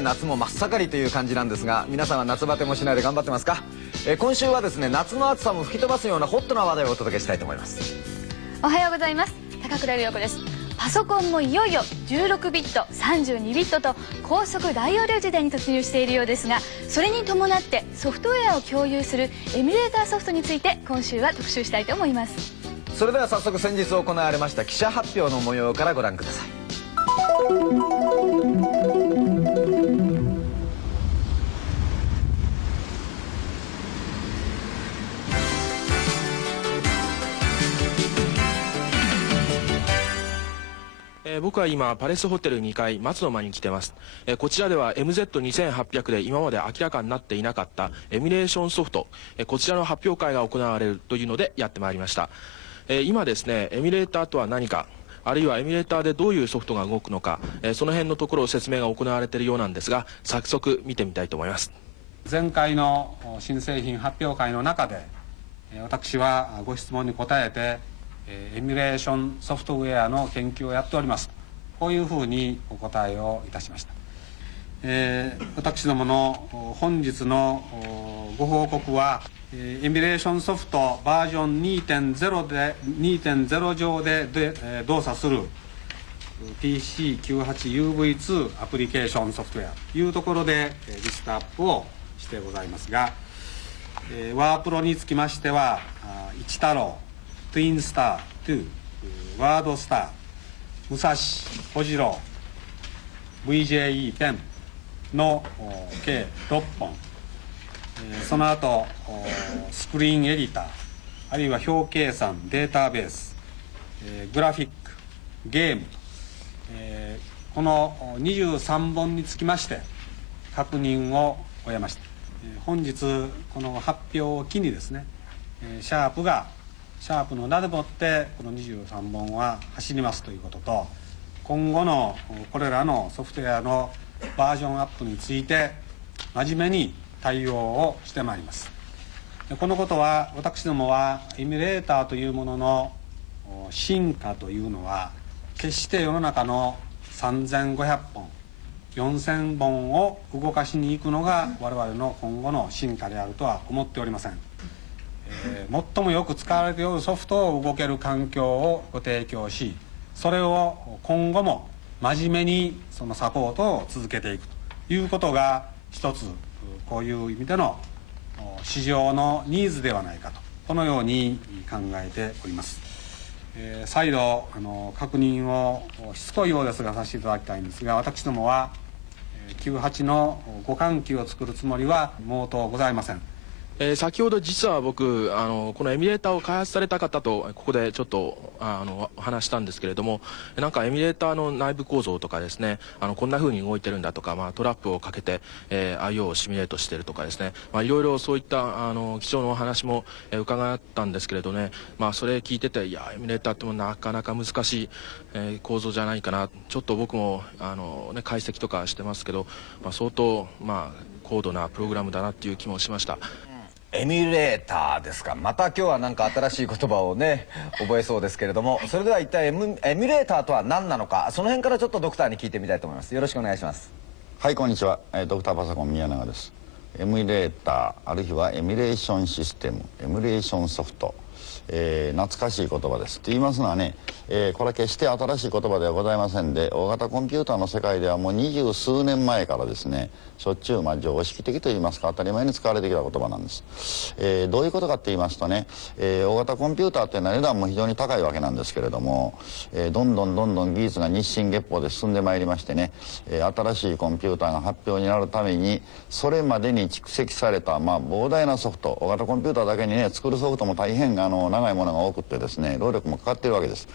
夏も真っ盛りという感じなんですが、皆さんは夏バテもしないで頑張ってますか？今週はですね、夏の暑さも吹き飛ばすようなホットな話題をお届けしたいと思います。おはようございます。高倉涼子です。パソコンもいよいよ16ビット、32ビットと高速大容量時代に突入しているようですが、それに伴ってソフトウェアを共有するエミュレーターソフトについて今週は特集したいと思います。それでは早速先日行われました記者発表の模様からご覧ください。僕は今パレスホテル2階松の間に来てます。こちらでは MZ2800 で今まで明らかになっていなかったエミュレーションソフト、こちらの発表会が行われるというのでやってまいりました。今ですね、エミュレーターとは何か、あるいはエミュレーターでどういうソフトが動くのか、その辺のところを説明が行われているようなんですが、早速見てみたいと思います。前回の新製品発表会の中で私はご質問に答えてエミュレーションソフトウェアの研究をやっております、こういうふうにお答えをいたしました。私どもの本日のご報告はエミュレーションソフトバージョン 2.0 上で動作する PC98UV2 アプリケーションソフトウェアというところでリストアップをしてございますが、ワープロにつきましては一太郎、トゥインスター2、ワードスター、武蔵、小次郎、VJE ペンの計6本、その後スクリーンエディター、あるいは表計算、データベース、グラフィック、ゲームと、この23本につきまして確認を終えました。本日この発表を機にですね、シャープの名でもってこの23本は走りますということと、今後のこれらのソフトウェアのバージョンアップについて真面目に対応をしてまいります。このことは私どもはエミュレーターというものの進化というのは決して世の中の3500本4000本を動かしに行くのが我々の今後の進化であるとは思っておりません。最もよく使われているソフトを動ける環境をご提供し、それを今後も真面目にそのサポートを続けていくということが一つこういう意味での市場のニーズではないかと、このように考えております。再度確認をしつこいようですがさせていただきたいんですが、私どもは98の互換機を作るつもりは毛頭ございません。先ほど実は僕このエミュレーターを開発された方とここでちょっとお話したんですけれども、なんかエミュレーターの内部構造とかですね、こんな風に動いてるんだとか、トラップをかけて、IO をシミュレートしてるとかですね、いろいろそういった貴重なお話も伺ったんですけれどね、それ聞いてて、いやエミュレーターってもなかなか難しい、構造じゃないかな、ちょっと僕も解析とかしてますけど、相当高度なプログラムだなっていう気もしました。エミュレーターですか。また今日はなんか新しい言葉をね覚えそうですけれども、それでは一体エミュレーターとは何なのか、その辺からちょっとドクターに聞いてみたいと思います。よろしくお願いします。はい、こんにちは。ドクターパソコン宮永です。エミュレーター、あるいはエミュレーションシステム、エミュレーションソフト、懐かしい言葉です。と言いますのはね、これは決して新しい言葉ではございませんで、大型コンピューターの世界ではもう20数年前からですね、しょっちゅう常識的といいますか当たり前に使われてきた言葉なんです。どういうことかって言いますとね、大型コンピューターっていうのは値段も非常に高いわけなんですけれども、どんどん技術が日進月歩で進んでまいりましてね、新しいコンピューターが発表になるためにそれまでに蓄積された膨大なソフト、大型コンピューターだけにね作るソフトも大変長いものが多くってですね、労力もかかっているわけです。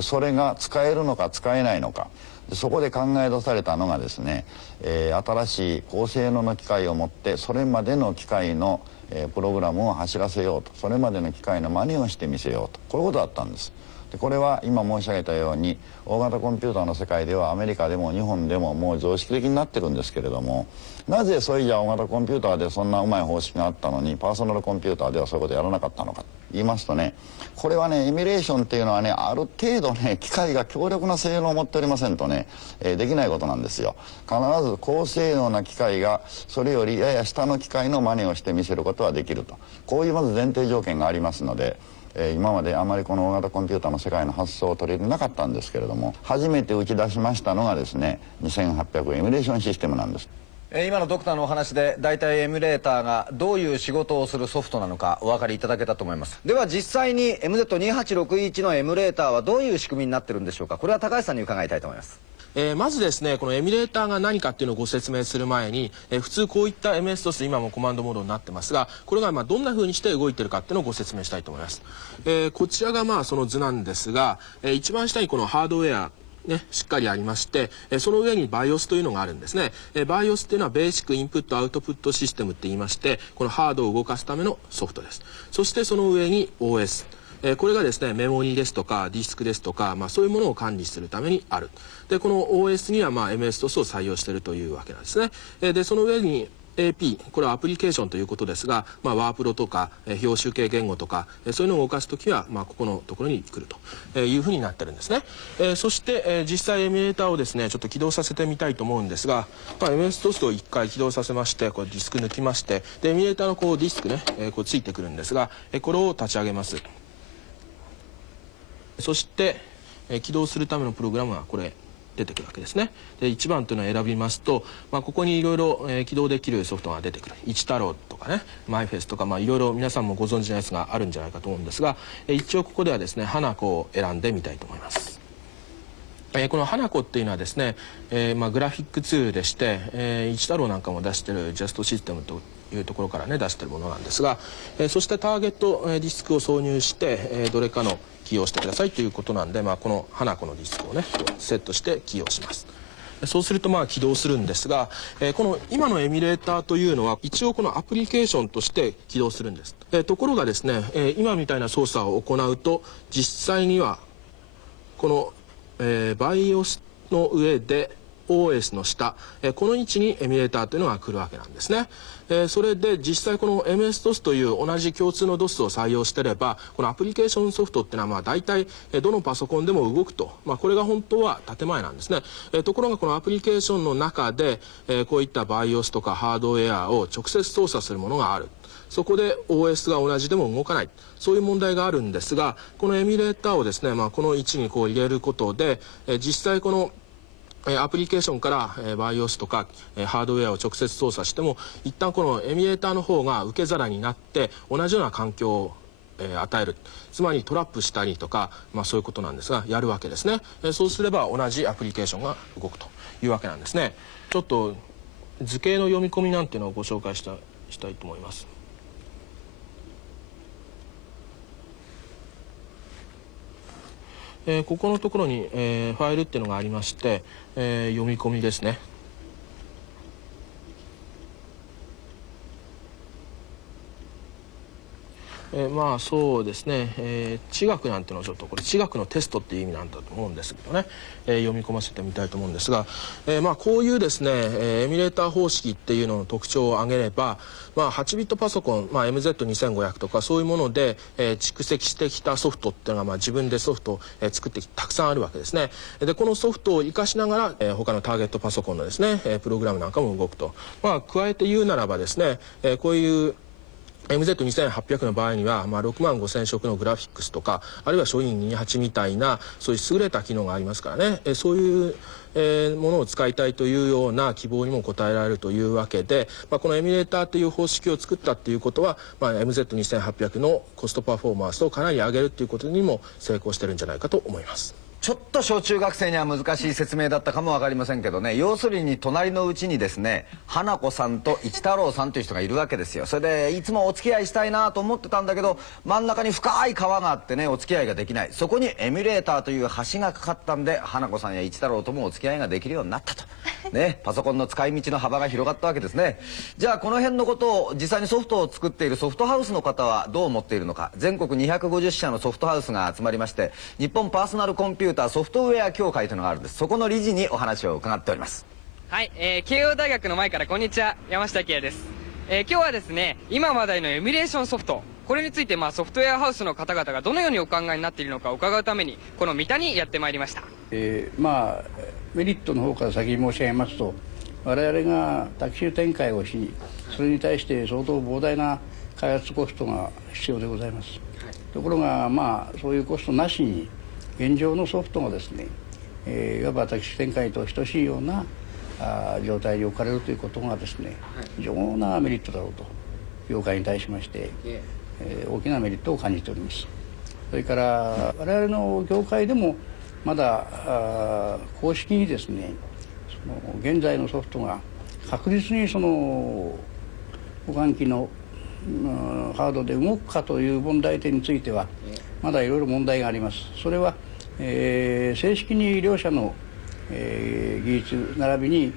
それが使えるのか使えないのか、そこで考え出されたのがですね、新しい高性能の機械を持ってそれまでの機械のプログラムを走らせようと、それまでの機械の真似をしてみせようと、こういうことだったんです。でこれは今申し上げたように大型コンピューターの世界ではアメリカでも日本でももう常識的になってるんですけれども、なぜそういうじゃ大型コンピューターでそんなうまい方式があったのにパーソナルコンピューターではそういうことやらなかったのかと言いますとね、これはねエミュレーションっていうのはねある程度ね機械が強力な性能を持っておりませんとね、できないことなんですよ。必ず高性能な機械がそれよりやや下の機械の真似をして見せることはできると、こういうまず前提条件がありますので、今まであまりこの大型コンピューターの世界の発想を取り入れなかったんですけれども、初めて打ち出しましたのがですね2800エミュレーションシステムなんです。今のドクターのお話で大体エミュレーターがどういう仕事をするソフトなのかお分かりいただけたと思います。では実際に MZ2861 のエミュレーターはどういう仕組みになってるんでしょうか。これは高橋さんに伺いたいと思います。まずですねこのエミュレーターが何かっていうのをご説明する前に、普通こういった MS-DOS 今もコマンドモードになってますが、これがどんな風にして動いてるかっていうのをご説明したいと思います。こちらがその図なんですが、一番下にこのハードウェアしっかりありまして、その上に BIOS というのがあるんですね。BIOS っていうのはベーシックインプットアウトプットシステムって言いまして、このハードを動かすためのソフトです。そしてその上に OS。これがですねメモリですとかディスクですとか、そういうものを管理するためにある。でこの OS にはMS-DOS を採用しているというわけなんですね。でその上に AP、これはアプリケーションということですが、ワープロとか表集計言語とかそういうのを動かすときは、ここのところに来るというふうになってるんですね。そして、実際エミュレーターをですねちょっと起動させてみたいと思うんですが、MS-DOS を1回起動させまして、これディスク抜きまして、でエミュレーターのディスクね、こうついてくるんですが、これを立ち上げます。そして起動するためのプログラムがこれ出てくるわけですね。で1番というのを選びますと、ここにいろいろ起動できるソフトが出てくる。一太郎とかね、マイフェスとか、いろいろ皆さんもご存知のやつがあるんじゃないかと思うんですが、一応ここではですね花子を選んでみたいと思います。この花子っていうのはですね、グラフィックツールでして、一太郎なんかも出してるジャストシステムというところからね出してるものなんですが、そしてターゲットディスクを挿入して、どれかの起用してくださいということなんで、この花子のディスクをねセットして起用します。そうすると起動するんですが、この今のエミュレーターというのは一応このアプリケーションとして起動するんです。ところがですね、今みたいな操作を行うと実際にはこの、BIOS の上で OS の下、この位置にエミュレーターというのが来るわけなんですね。それで実際この MS-DOS という同じ共通の DOS を採用してれば、このアプリケーションソフトっていうのは大体どのパソコンでも動くと、これが本当は建前なんですね。ところがこのアプリケーションの中でこういった BIOS とかハードウェアを直接操作するものがある。そこで OS が同じでも動かない、そういう問題があるんですが、このエミュレーターをですね、この位置に入れることで実際このアプリケーションから BIOS とかハードウェアを直接操作しても、一旦このエミュレーターの方が受け皿になって同じような環境を与える、つまりトラップしたりとか、そういうことなんですがやるわけですね。そうすれば同じアプリケーションが動くというわけなんですね。ちょっと図形の読み込みなんていうのをご紹介したいと思います。ここのところに、ファイルっていうのがありまして、読み込みですね。そうですね、地学なんていうのはちょっとこれ地学のテストっていう意味なんだと思うんですけどね、読み込ませてみたいと思うんですが、こういうですね、エミュレーター方式っていうのの特徴を挙げれば、8ビットパソコン、MZ2500 とかそういうもので、蓄積してきたソフトっていうのが、自分でソフトを作ってたくさんあるわけですね。でこのソフトを活かしながら、他のターゲットパソコンのですね、プログラムなんかも動くと。加えて言うならばですね、こういうMZ2800 の場合には、65000色のグラフィックスとか、あるいは書院28みたいなそういう優れた機能がありますからね、そういうものを使いたいというような希望にも応えられるというわけで、このエミュレーターという方式を作ったっていうことは、MZ2800 のコストパフォーマンスをかなり上げるということにも成功してるんじゃないかと思います。ちょっと小中学生には難しい説明だったかも分かりませんけどね、要するに隣のうちにですね、花子さんと一太郎さんという人がいるわけですよ。それでいつもお付き合いしたいなと思ってたんだけど、真ん中に深い川があってね、お付き合いができない。そこにエミュレーターという橋がかかったんで、花子さんや一太郎ともお付き合いができるようになったと。ね、パソコンの使い道の幅が広がったわけですね。じゃあこの辺のことを実際にソフトを作っているソフトハウスの方はどう思っているのか。全国250社のソフトハウスが集まりまして、日本パーソナルコンピューターソフトウェア協会というのがあるんです。そこの理事にお話を伺っております。はい、慶応大学の前からこんにちは、山下明です。今日はですね、今話題のエミュレーションソフト、これについてソフトウェアハウスの方々がどのようにお考えになっているのか伺うためにこの三田にやってまいりました。メリットの方から先に申し上げますと、我々がタクシー展開をし、それに対して相当膨大な開発コストが必要でございます、ところがそういうコストなしに現状のソフトがですね、いわばタクシー展開と等しいような状態に置かれるということがですね、非常なメリットだろうと業界に対しまして、大きなメリットを感じております。それから我々の業界でもまだ公式にですね、その現在のソフトが確実にその互換機のハードで動くかという問題点についてはまだいろいろ問題があります。それは、正式に両社の、技術並びに、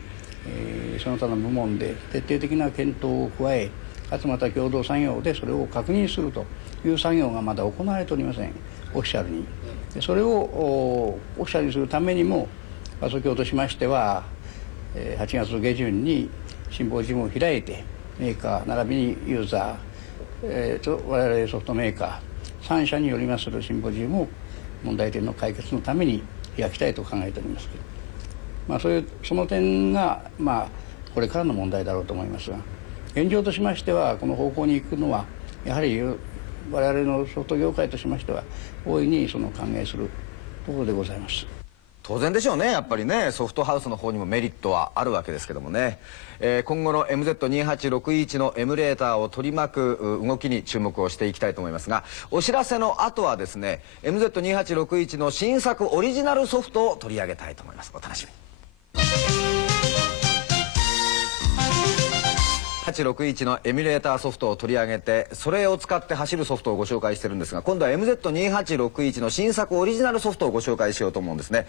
その他の部門で徹底的な検討を加え、かつまた共同作業でそれを確認するという作業がまだ行われておりません、オフィシャルに。それをオフィシャルにするためにも、パソ協としましては8月の下旬にシンポジウムを開いて、メーカー並びにユーザー、と我々ソフトメーカー3社によりまするシンポジウムを問題点の解決のために開きたいと考えております。その点がこれからの問題だろうと思いますが、現状としましてはこの方向に行くのはやはり我々のソフト業界としましては大いにその歓迎するところでございます。当然でしょうね。やっぱりね、ソフトハウスの方にもメリットはあるわけですけどもね、今後の MZ2861 のエミュレーターを取り巻く動きに注目をしていきたいと思いますが、お知らせの後はですね、 MZ2861 の新作オリジナルソフトを取り上げたいと思います。お楽しみに。861のエミュレーターソフトを取り上げて、それを使って走るソフトをご紹介してるんですが、今度は MZ2861 の新作オリジナルソフトをご紹介しようと思うんですね。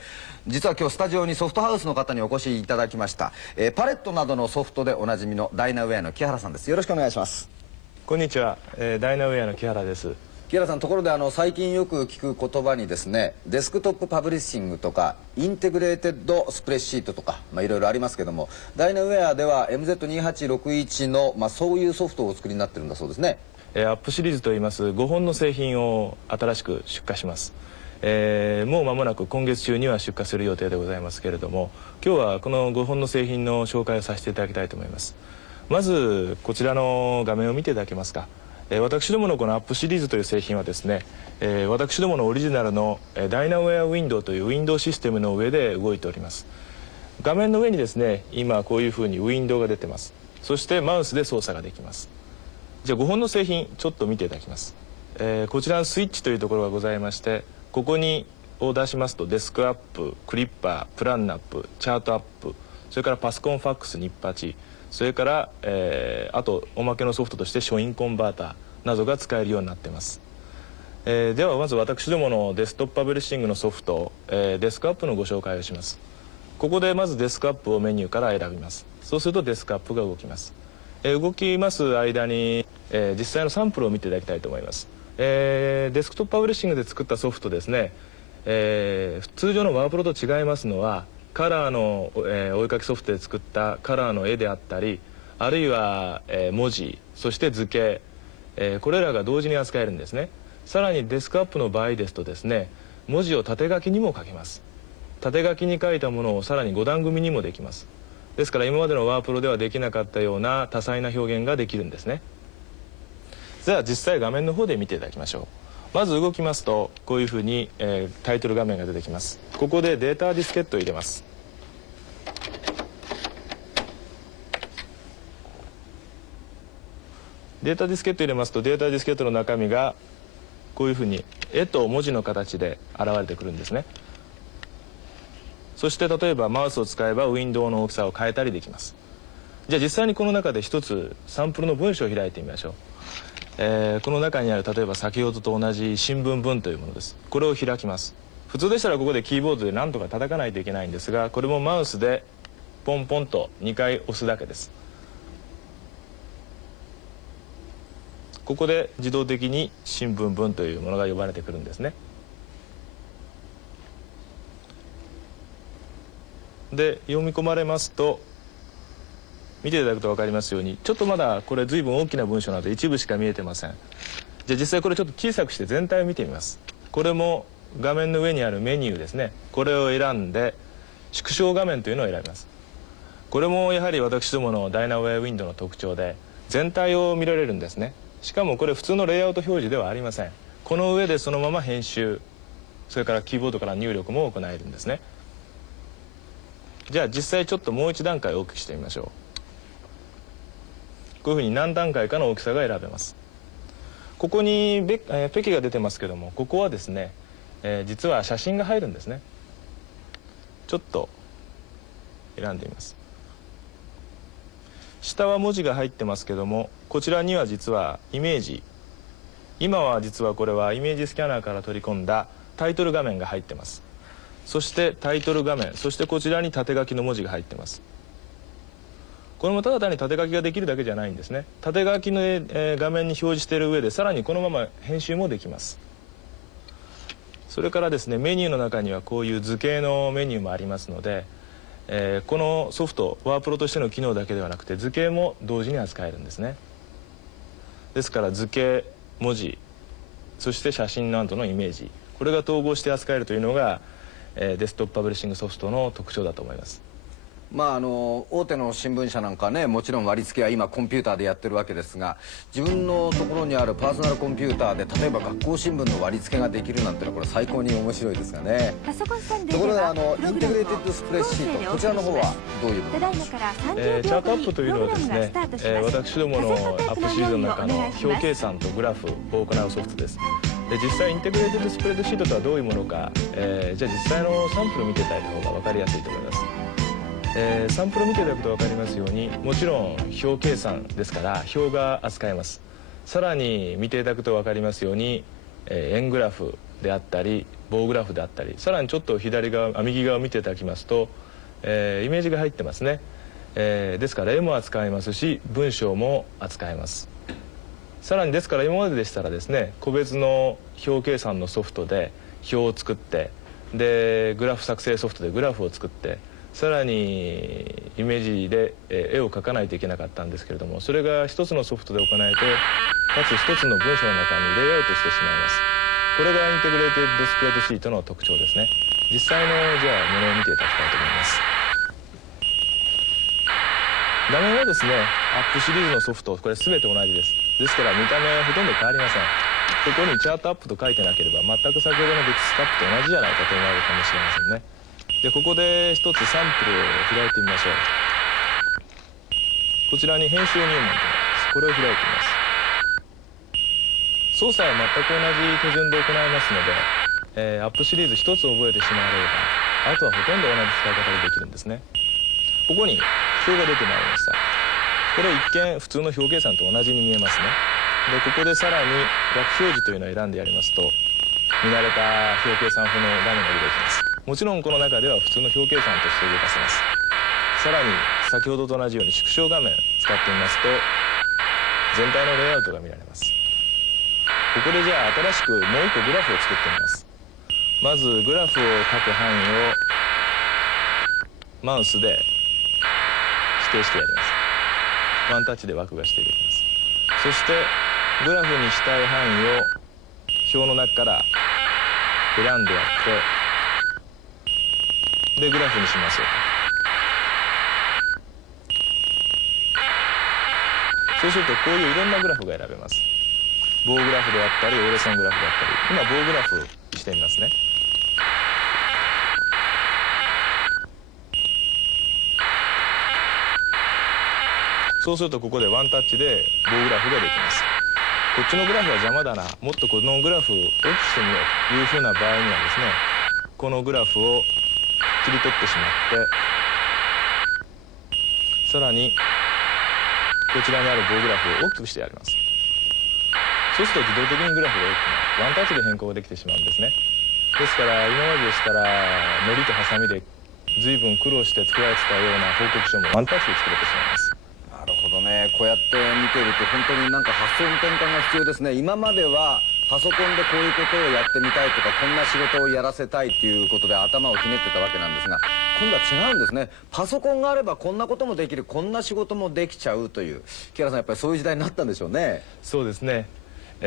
実は今日スタジオにソフトハウスの方にお越しいただきました、パレットなどのソフトでおなじみのダイナウェアの木原さんです。よろしくお願いします。こんにちは、ダイナウェアの木原です。木原さん、ところで最近よく聞く言葉にですね、デスクトップパブリッシングとかインテグレーテッドスプレッシートとかいろいろありますけども、ダイナウェアでは MZ2861 のそういうソフトをお作りになってるんだそうですね。アップシリーズといいます5本の製品を新しく出荷します。もう間もなく今月中には出荷する予定でございますけれども、今日はこの5本の製品の紹介をさせていただきたいと思います。まずこちらの画面を見ていただけますか。私どものこのアップシリーズという製品はですね、私どものオリジナルのダイナウェアウィンドウというウィンドウシステムの上で動いております。画面の上にですね、今こういうふうにウィンドウが出てます。そしてマウスで操作ができます。じゃあ5本の製品ちょっと見ていただきます。こちらのスイッチというところがございまして、ここにを出しますとデスクアップ、クリッパー、プランナップ、チャートアップ、それからパソコンファックスニッパチ、それから、あとおまけのソフトとして書院コンバーターなどが使えるようになっています。ではまず私どものデスクトップパブリッシングのソフト、デスクアップのご紹介をします。ここでまずデスクアップをメニューから選びます。そうするとデスクアップが動きます。動きます間に、実際のサンプルを見ていただきたいと思います。デスクトップパブリッシングで作ったソフトですね、通常のワープロと違いますのは、カラーの、お絵かきソフトで作ったカラーの絵であったり、あるいは、文字、そして図形、これらが同時に扱えるんですね。さらにデスクアップの場合ですとですね、文字を縦書きにも書けます。縦書きに書いたものをさらに5段組にもできます。ですから今までのワープロではできなかったような多彩な表現ができるんですね。じゃあ実際画面の方で見ていただきましょう。まず動きますとこういうふうに、タイトル画面が出てきます。ここでデータディスケットを入れます。データディスケット入れますと、データディスケットの中身がこういうふうに絵と文字の形で現れてくるんですね。そして例えばマウスを使えばウィンドウの大きさを変えたりできます。じゃあ実際にこの中で一つサンプルの文章を開いてみましょう。この中にある例えば先ほどと同じ新聞文というものです。これを開きます。普通でしたらここでキーボードで何とか叩かないといけないんですが、これもマウスでポンポンと2回押すだけです。ここで自動的に新聞文というものが呼ばれてくるんですね。で読み込まれますと、見ていただくと分かりますように、ちょっとまだこれ随分大きな文章なので一部しか見えてません。じゃあ実際これちょっと小さくして全体を見てみます。これも画面の上にあるメニューですね。これを選んで縮小画面というのを選びます。これもやはり私どものダイナウェイウィンドウの特徴で、全体を見られるんですね。しかもこれ普通のレイアウト表示ではありません。この上でそのまま編集、それからキーボードから入力も行えるんですね。じゃあ実際ちょっともう一段階大きくしてみましょう。こういうふうに何段階かの大きさが選べます。ここにペケが出てますけども、ここはですね、実は写真が入るんですね。ちょっと選んでみます。下は文字が入ってますけども、こちらには実はイメージ、今は実はこれはイメージスキャナーから取り込んだタイトル画面が入ってます。そしてタイトル画面、そしてこちらに縦書きの文字が入ってます。これもただ単に縦書きができるだけじゃないんですね。縦書きの、画面に表示している上で、さらにこのまま編集もできます。それからですね、メニューの中にはこういう図形のメニューもありますので、このソフトワープロとしての機能だけではなくて図形も同時に扱えるんですね。ですから図形、文字、そして写真などのイメージ、これが統合して扱えるというのが、デスクトップパブリッシングソフトの特徴だと思います。まあ大手の新聞社なんかね、もちろん割り付けは今コンピューターでやってるわけですが、自分のところにあるパーソナルコンピューターで例えば学校新聞の割り付けができるなんてのはこれ最高に面白いですがね。パソコンサンデところでーではインテグレーテッドスプレッドシート、こちらの方はどういうものただいなんでしょう。まから30チャートア秒後にップというのはですね、私どものアップシリーズの中の表計算とグラフを行うソフトです。で実際インテグレーテッドスプレッドシートとはどういうものか、じゃあ実際のサンプルを見ていただいた方が分かりやすいと思います。サンプルを見ていただくと分かりますように、もちろん表計算ですから表が扱えます。さらに見ていただくと分かりますように、円グラフであったり棒グラフであったり、さらにちょっと右側を見ていただきますと、イメージが入ってますね。ですから絵も扱えますし文章も扱えます。さらにですから今まででしたらですね、個別の表計算のソフトで表を作って、でグラフ作成ソフトでグラフを作って、さらにイメージで絵を描かないといけなかったんですけれども、それが一つのソフトで行えて、かつ一つの文章の中にレイアウトしてしまいます。これがインテグレーテッドスプレッドシートの特徴ですね。実際のじゃあものを見ていただきたいと思います。画面はですね、アップシリーズのソフト、これ全て同じです。ですから見た目はほとんど変わりません。ここにチャートアップと書いてなければ全く先ほどのディスクアップと同じじゃないかと思われるかもしれませんね。でここで一つサンプルを開いてみましょう。こちらに編集入門となります。これを開いてみます。操作は全く同じ手順で行いますので、アップシリーズ一つ覚えてしまえれば、あとはほとんど同じ使い方ができるんですね。ここに表が出てまいりました。これ一見普通の表計算と同じに見えますね。でここでさらに枠表示というのを選んでやりますと、見慣れた表計算風の画面が出てきます。もちろんこの中では普通の表計算として動かせます。さらに先ほどと同じように縮小画面使ってみますと、全体のレイアウトが見られます。ここでじゃあ新しくもう一個グラフを作ってみます。まずグラフを書く範囲をマウスで指定してやります。ワンタッチで枠が指定できます。そしてグラフにしたい範囲を表の中から選んでやって、でグラフにしましょう。そうするとこういういろんなグラフが選べます。棒グラフであったり折れ線グラフであったり、今棒グラフしてみますね。そうするとここでワンタッチで棒グラフができます。こっちのグラフは邪魔だな、もっとこのグラフを大きくしてみようというふうな場合にはですね、このグラフを切り取ってしまってさらにこちらにある棒グラフを大きくしてやります。そうすると自動的にグラフが大きくなる、ワンタッチで変更ができてしまうんですね。ですから今まででしたらのりとハサミで随分苦労して作られてたような報告書もワンタッチで作れてしまいます。なるほどね。こうやって見ていると本当になんか発想の転換が必要ですね。今まではパソコンでこういうことをやってみたいとか、こんな仕事をやらせたいっていうことで頭をひねってたわけなんですが、今度は違うんですね。パソコンがあればこんなこともできる、こんな仕事もできちゃうという、木原さんやっぱりそういう時代になったんでしょうね。そうですね、こ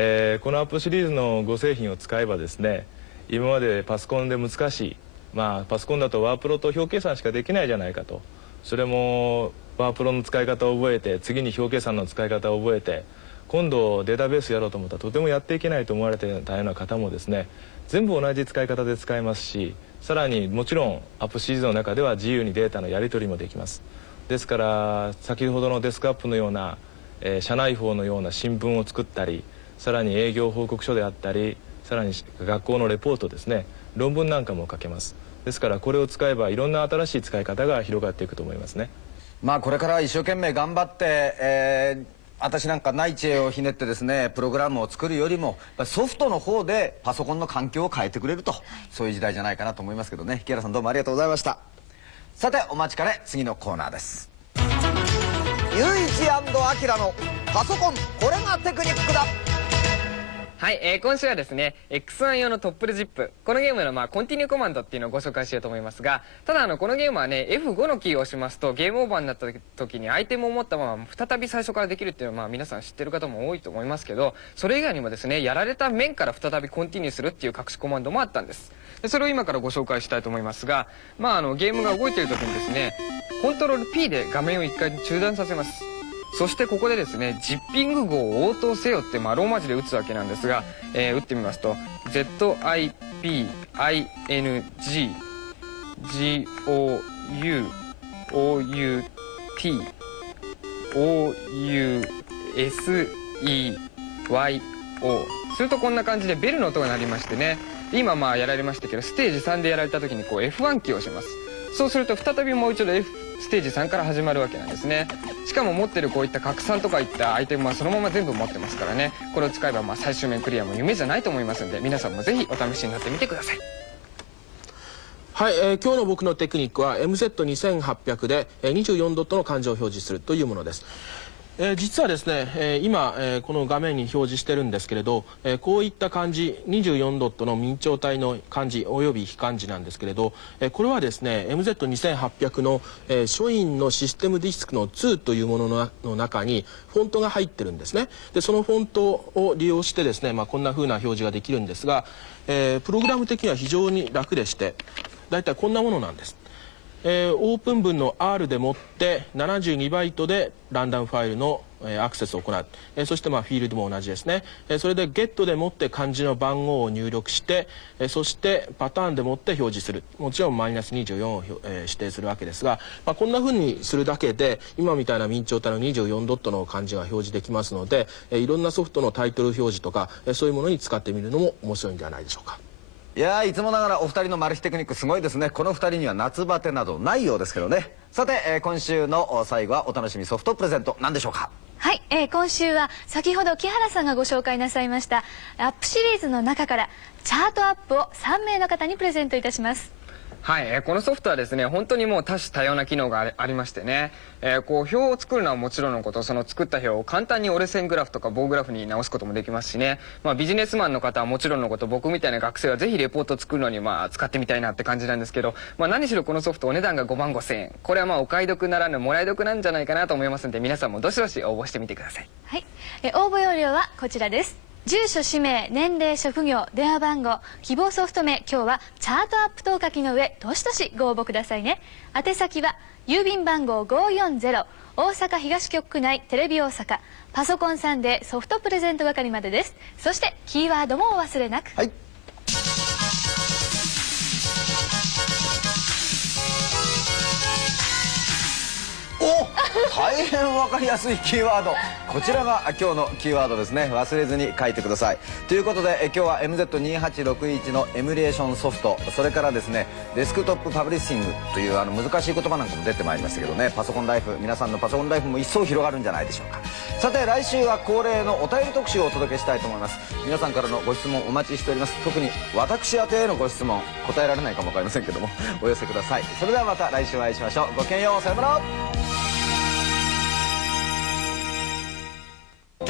のアップシリーズの5製品を使えばですね、今までパソコンで難しい、パソコンだとワープロと表計算しかできないじゃないかと、それもワープロの使い方を覚えて、次に表計算の使い方を覚えて、今度データベースやろうと思ったらとてもやっていけないと思われてたような方もですね、全部同じ使い方で使えますし、さらにもちろんアップシリーズの中では自由にデータのやり取りもできます。ですから先ほどのデスクアップのような、社内報のような新聞を作ったり、さらに営業報告書であったり、さらに学校のレポートですね、論文なんかも書けます。ですからこれを使えばいろんな新しい使い方が広がっていくと思いますね。これから一生懸命頑張って、私なんか内知恵をひねってですね、プログラムを作るよりもやっぱりソフトの方でパソコンの環境を変えてくれると、そういう時代じゃないかなと思いますけどね。木原さんどうもありがとうございました。さてお待ちかね、次のコーナーです。ゆういち&あきらのパソコンこれがテクニックだ。はい、今週はですね X1 用のトップルジップ、このゲームのコンティニューコマンドっていうのをご紹介しようと思いますが、ただこのゲームはね F5 のキーを押しますとゲームオーバーになった時にアイテムを持ったまま再び最初からできるっていうのは皆さん知ってる方も多いと思いますけど、それ以外にもですねやられた面から再びコンティニューするっていう隠しコマンドもあったんです。でそれを今からご紹介したいと思いますが、ゲームが動いている時にですねコントロール P で画面を一回中断させます。そしてここでですねジッピング号を応答せよってローマ字で打つわけなんですが、打ってみますと ZIPINGOUTOUSEYO するとこんな感じでベルの音が鳴りましてね、今やられましたけどステージ3でやられた時にF1 キーを押します。そうすると再びもう一度ステージ3から始まるわけなんですね。しかも持ってるこういった拡散とかいったアイテムはそのまま全部持ってますからね、これを使えば最終面クリアも夢じゃないと思いますんで、皆さんもぜひお試しになってみてください。はい、今日の僕のテクニックは MZ2800 で24ドットの漢字を表示するというものです。実はですね、今、この画面に表示してるんですけれど、こういった漢字24ドットの明朝体の漢字および非漢字なんですけれど、これはですね MZ2800 の、書院のシステムディスクの2というものの中にフォントが入ってるんですね。でそのフォントを利用してですね、こんな風な表示ができるんですが、プログラム的には非常に楽でして、だいたいこんなものなんです。オープン文の R でもって72バイトでランダムファイルのアクセスを行う、そしてフィールドも同じですね。それで GET でもって漢字の番号を入力して、そしてパターンでもって表示する、もちろん-24を指定するわけですが、こんなふうにするだけで今みたいな明朝体の24ドットの漢字が表示できますので、いろんなソフトのタイトル表示とかそういうものに使ってみるのも面白いんではないでしょうか。いやー、いつもながらお二人のマル秘テクニックすごいですね。この二人には夏バテなどないようですけどね。さて、今週の最後はお楽しみソフトプレゼント、何でしょうか。はい、今週は先ほど木原さんがご紹介なさいましたアップシリーズの中からチャートアップを3名の方にプレゼントいたします。はい、このソフトはですね本当にもう多種多様な機能がありましてね、表を作るのはもちろんのこと、その作った表を簡単に折れ線グラフとか棒グラフに直すこともできますしね、ビジネスマンの方はもちろんのこと、僕みたいな学生はぜひレポートを作るのに使ってみたいなって感じなんですけど、何しろこのソフトお値段が55,000円、これはお買い得ならぬもらい得なんじゃないかなと思いますので、皆さんもどしどし応募してみてください。はい、応募要領はこちらです。住所、氏名、年齢、職業、電話番号、希望ソフト名、今日はチャートアップとお書きの上、どしどしご応募くださいね。宛先は郵便番号540、大阪東局区内テレビ大阪パソコンサンデーソフトプレゼント係までです。そしてキーワードもお忘れなく。はい。お大変わかりやすいキーワード、こちらが今日のキーワードですね。忘れずに書いてください。ということで今日は MZ2861 のエミュレーションソフト、それからですねデスクトップパブリッシングという難しい言葉なんかも出てまいりましたけどね、パソコンライフ、皆さんのパソコンライフも一層広がるんじゃないでしょうか。さて来週は恒例のお便り特集をお届けしたいと思います。皆さんからのご質問お待ちしております。特に私宛てへのご質問、答えられないかもわかりませんけどもお寄せください。それではまた来週お会いしましょう。ごきげんよう、さよなら。